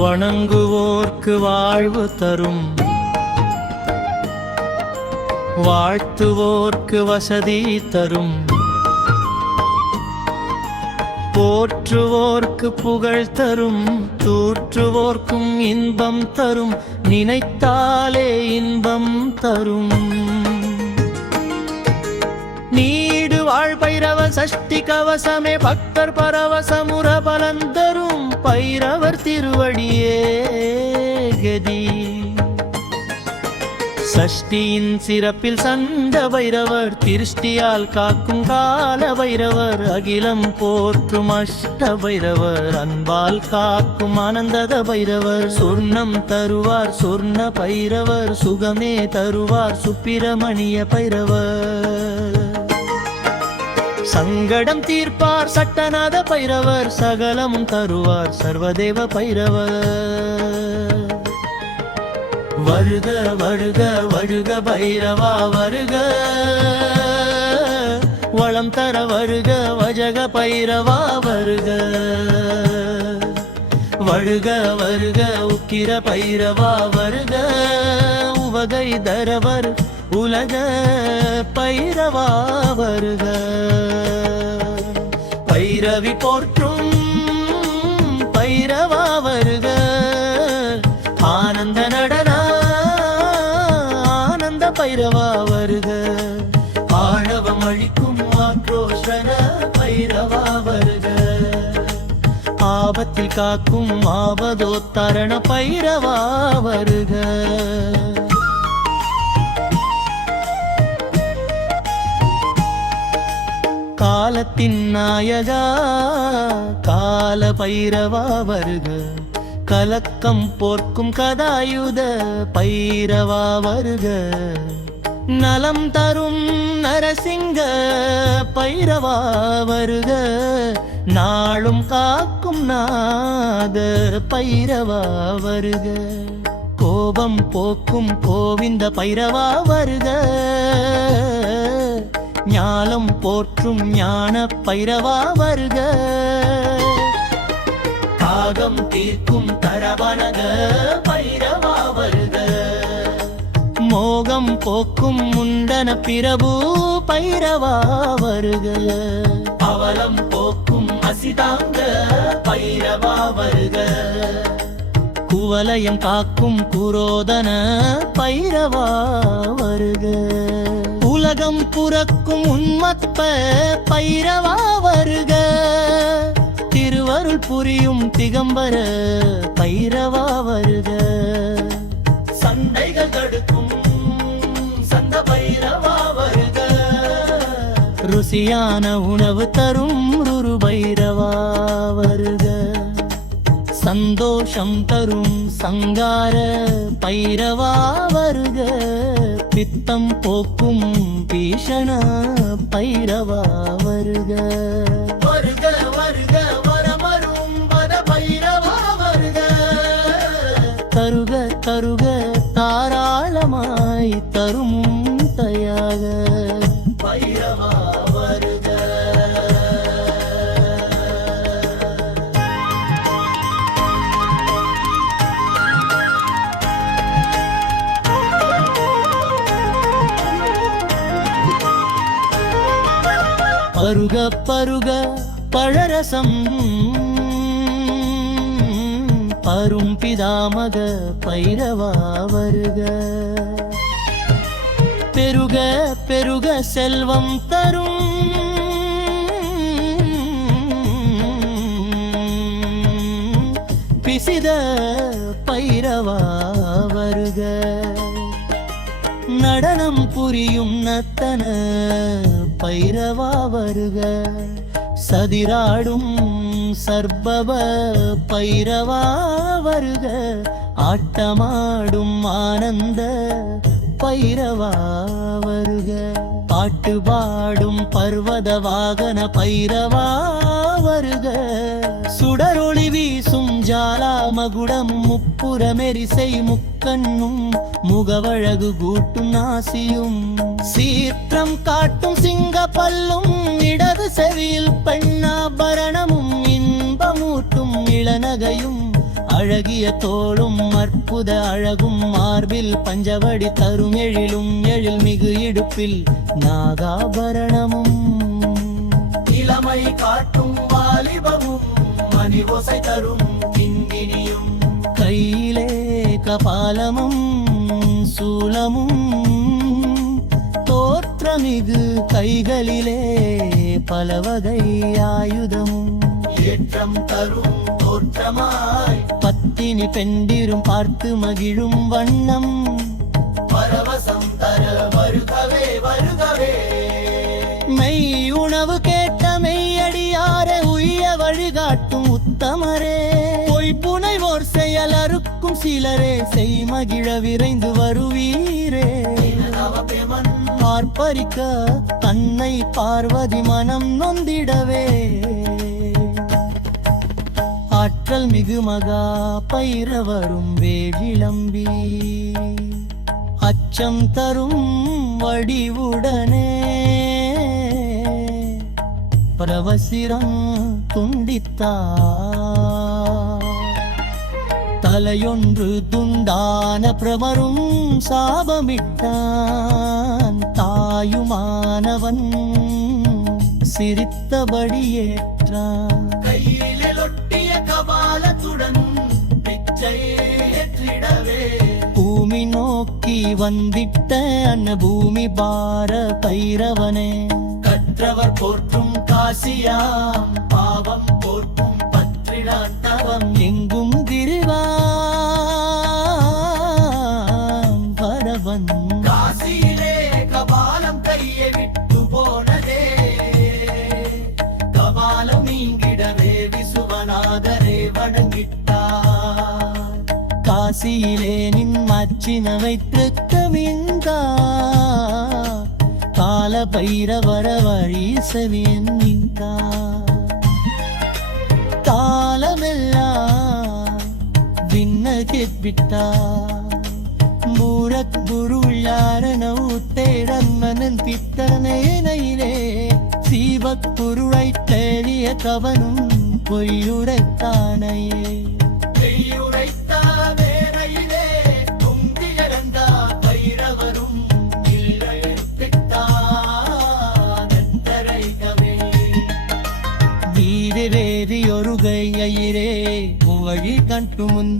வணங்குவோர்க்கு வாழ்வு தரும், வாழ்த்துவோர்க்கு வசதி தரும், போற்றுவோர்க்கு புகழ் தரும், தூற்றுவோர்க்கும் இன்பம் தரும், நினைத்தாலே இன்பம் தரும். நீடு வாழ் பைரவ சஷ்டி கவசமே பக்தர் பரவசமுற பலந்தரும், பைரவர் திருவடியே கதி. சஷ்டியின் சிறப்பில் சண்ட பைரவர், திருஷ்டியால் காக்கும் கால பைரவர், அகிலம் போற்றும் அஷ்ட பைரவர், அன்பால் காக்கும் ஆனந்தத பைரவர், சொர்ணம் தருவார் சொர்ண பைரவர், சுகமே தருவார் சுப்பிரமணிய பைரவர், சங்கடம் தீர்ப்பார் சட்டநாத பைரவர், சகலம் தருவார் சர்வதேவ பைரவர். வருக வருக வருக பைரவா வருக, வளம் தர வருக வஜக பைரவா வருக. வருக வருக உக்கிர பைரவா வருக, உவகை தரவர் உலக பைரவா வருக. பைரவி போற்றும் பைரவா வருக, ஆனந்த நடன ஆனந்த பைரவா வருக. ஆழவம் அழிக்கும் ஆக்ரோஷன பைரவா வருக, ஆபத்தில் காக்கும் ஆபதோத்தரண பைரவா வருக. காலத்தின் நாயகா கால பைரவா வருக, கலக்கம் போர்க்கும் கதாயுத பைரவா வருக. நலம் தரும் நரசிங்க பைரவா வருக, நாளும் காக்கும் நாத பைரவா வருக. கோபம் போக்கும் கோவிந்த பைரவா வருக, ஞானம் போற்றும் ஞான பைரவா வருக. தாகம் தீர்க்கும் தரவனக பைரவா வருக, மோகம் போக்கும் முண்டன பிரபு பைரவா வருக. அவலம் போக்கும் அசிதாங்க பைரவா வருக, குவலயம் காக்கும் குரோதன பைரவா வருக. உலகம் புறக்கும் உன்மத்ப பைரவா வருக, திருவருள் புரியும் திகம்பர பைரவா வருக. சண்டைகள் தடுக்கும் சந்த பைரவா வருக, ருசியான உணவு தரும் ருரு பைரவா வருக. சந்தோஷம் தரும் சங்கார பைரவா வருக, பித்தம் போக்கும் பீஷண பைரவா வருக. வருக வருக வரமரும் வர பைரவா வருக, தருக தருக தாராளமாய் தரும் தயாக பைரவா வருக. பருக பருக பழரசம் பரும் பிதாமக பைரவா வருக. பெருக பெருக செல்வம் தரும் பிசித பைரவா வருக. நடனம் புரியும் நத்தன பைரவா வருக, சதிராடும் சர்பவ பைரவா வருக, ஆட்டமாடும் ஆனந்த பைரவா வருக. பாட்டு பாடும் பர்வத வாகன பைரவா வருக, சுடரொளி வீசும் ஜாலா மகுடம் முப்புறமெரிசை முக்கண்ணும் முகவழகு கூட்டும் நாசியும் சீற்றம் காட்டும் சிங்க பல்லும் இடது செவியில் பெண்ணாபரணமும் இன்பமூட்டும் இளநகையும் அழகிய தோளும் அற்புத அழகும் மார்பில் பஞ்சவடி தரும் எழிலும் எழில் மிகு இடுப்பில் நாகாபரணமும் இளமை காட்டும் வாலிபமும் மணி ஓசை தரும் கிண்கிணியும் கையிலே கபாலமும் சூலமும் தோற்றமிகு கைகளிலே பலவகை ஆயுதமும் ஏற்றம் தரும் தோற்றமாய் பத்தினி பெண்டிரும் பார்த்து மகிழும் வண்ணம் பரவசம் தர வருகவே வருகவே மெய் உணவு கேட்ட மெய்யடியாரே உய்ய வழிகாட்டும் உத்தமரே பொய்ப்புனைவோர் செயல் அறுக்கும் சிலரே செய் மகிழ விரைந்து வருவீரே பார்ப்பரிக்க தன்னை பார்வதி மனம் நொந்திடவே ஆற்றல் மிகு மகா பைரவரும் வேகிளம்பி அச்சம் தரும் வடிவுடனே பிரவசிரம் துண்டித்தார் தலையொன்று துண்டான பிரமரும் சாபமிட்டான் தாயுமானவன் சிரித்தபடியேற்றான் கையிலொட்டிய கபாலத்துடன் பிச்சையேற்றிடவே பூமி நோக்கி வந்திட்ட அன்ன பூமி பார பைரவனே கற்றவர் போற்றும் காசியாம் பாவம் போற்றும் பற்றிடான் தவம் எங்கும் திரிவாம் பரவன் காசியிலே கபாலம் கையை விட்டு போனதே கபாலம் நீங்கிடவே விசுவநாதரே வணங்கிட்டார் காசியிலே நின்மச்சின வைத்திருக்கமிங்கா கால பைரவர வழி செவியன்னிங்கா காலமெல்லாம் விண்ணகிட்டார் மூரக் குருளாரண உத்தேரம்மனன் பித்தனையிலே சீவக் குருளை தேடிய கவனும் பொய்யுரைத்தானையே ൊരു കയ്യയിരേ വഴി കണ്ടു മുന്ത്